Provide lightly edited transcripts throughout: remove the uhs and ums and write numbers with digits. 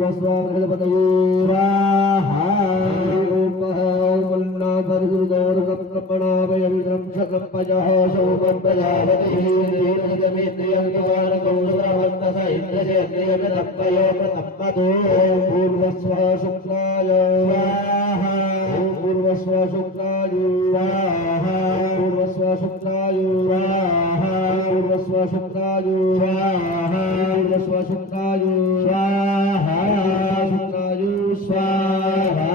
स्वाहा स्वाहा ओम वल्लाभर्गुदौर्गप्रपणावयमित्रं शतपजः सौमप्रजापतिः देवनिगमेन्द्रियङ्कवारकौशलवन्तसैन्द्रशेन्द्रियप्रतप्पयो पूर्वस्वः शुक्लाय स्वाहा पूर्वस्वः शुक्लाय स्वाहा पूर्वस्वः शुक्लाय स्वाहा पूर्वस्वः शुक्लाय स्वाहा पूर्वस्वः शुक्लाय स्वाहा शुक्लाय स्वाहा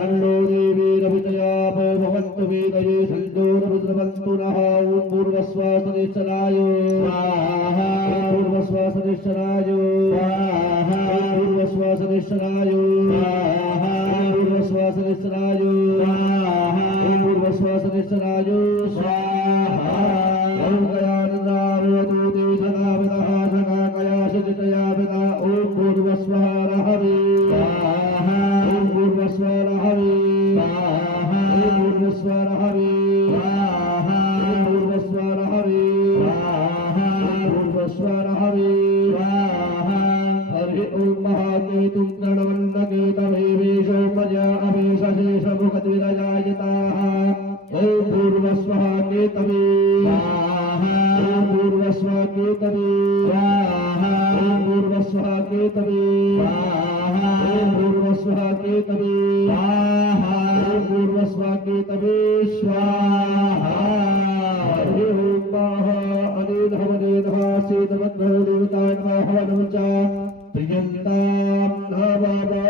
सन्नो देवीरभितयापो भवन्तु वेदये सन्तो रुद्रवन्तु नः पूर्वस्वासनिश्चराय स्वाहा पूर्वस्वासनिश्चराय स्वाहा पूर्वस्वासनिश्चराय स्वाहा पूर्वस्वासनिश्चराय स्वाहा पूर्वस्वासनिश्चराय स्वाहा ओंकारानंदावतु देवसदाविदः सकाकयाशितयाविदा ओम पूर्वस्वरहरि स्वाहा ओम पूर्वस्वरहरि स्वाहा ओम पूर्वस्वरहरि स्वाहा ओम पूर्वस्वरहरि स्वाहा पूर्वस्वरहरि स्वाहा हरि ओम महाकेतुं गणवन्नकेतमेवेशोपजा अवेशशेषमुखद्विरजायताः ओम पूर्वस्वः केतवे स्वाहा ओम पूर्वस्वः केतवे स्वाहा ओम पूर्वस्वः केतवे स्वाहा ओम पूर्वस्वः केतवे स्वाहा ओम पूर्वस्वः केतवे स्वाहा हरि ओम अनिधवनेधः सीतवन्धो देवतान्महवनुच प्रियन्तां नवमो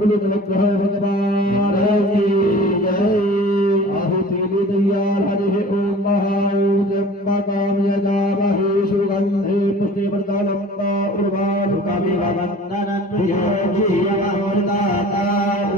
गुरुग्रह भगवान् की जय हरिः ओम महाऊर्जम्बकां यजामहे सुगन्धे पुष्टिवर्धनं उर्वारुकमिवन्दनं प्रियोऽभियमोर्दाता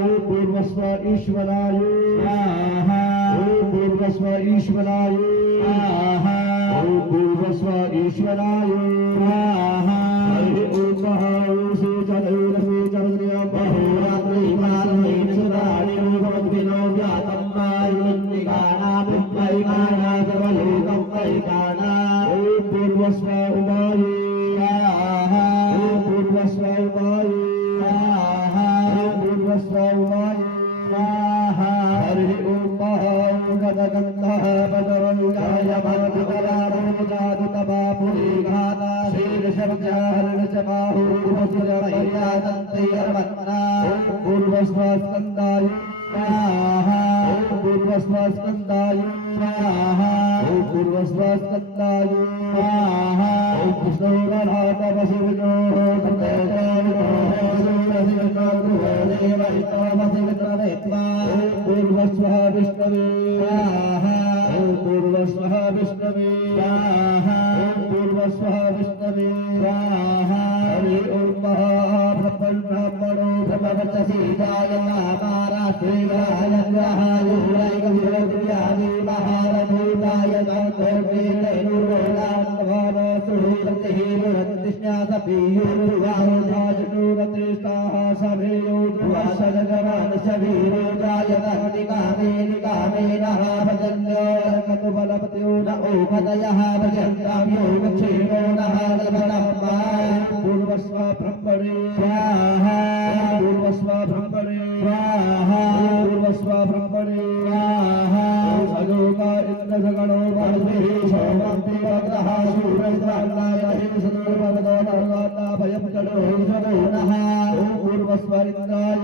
ओम पूर्वस्व ईश्वराय स्वाहा ओम पूर्वस्व ईश्वराय स्वाहा ओम पूर्वस्व ईश्वराय स्वाहा हरि ओम महाऊर्जे जलैरसे चरद्रियं बहुरात्रिमानवेन सुराणि भवद्भिनो व्यातं वायुमन्निगाना बिम्बैकाना सर्वलोकं वैकाना ओम पूर्वस्व उमाये स्वाहा ओम पूर्वस्व उमाये स्वाहा ओम पूर्वस्व उमाये स्वाहा हरि ओम महाऊर्गदगन्धः बदरुगाय भवतिकरारुजातुतवापुरीघाता शीर्षमध्याहरणशबाहुर्भुजपर्यादन्तैर्वन्ना पूर्वस्वस्कन्दाय स्वाहा पूर्वस्वस्कन्दाय स्वाहा पूर्वस्वस्कन्दाय स्वाहा कृष्णोरणातवसुविनोः पूर्वस्वः विष्णवे स्वाहा पूर्वस्वः विष्णवे स्वाहा पूर्वस्वः विष्णवे स्वाहा हरि ओम महाब्रह्मणो ब्रह्मवचसी जायमाराश्रीराय ग्रहायुरैकविरोधियादि महारभूताय तन्त्रेणैर्वेदान्तभावसुरतिस्न्यासपीयुर्वारोधाजनूरत्रिष्टाः सभेयो ध्रुवशजगरान् शवीरोजाय कामेनः भजन्यो कर्मकुबलपत्यो न ओपदयः भजन्तां योगक्षेमो नः लभनम्मा पूर्वस्व ब्रह्मणे स्वाहा पूर्वस्व ब्रह्मणे स्वाहा पूर्वस्व ब्रह्मणे स्वाहा सलोका इन्द्रसगणो वर्धिः सोमन्ति वग्रः शूरैन्द्रान्नाय हिंसदुर्भगदो नर्वान्ना भयं चलो नः पूर्वस्व इन्द्राय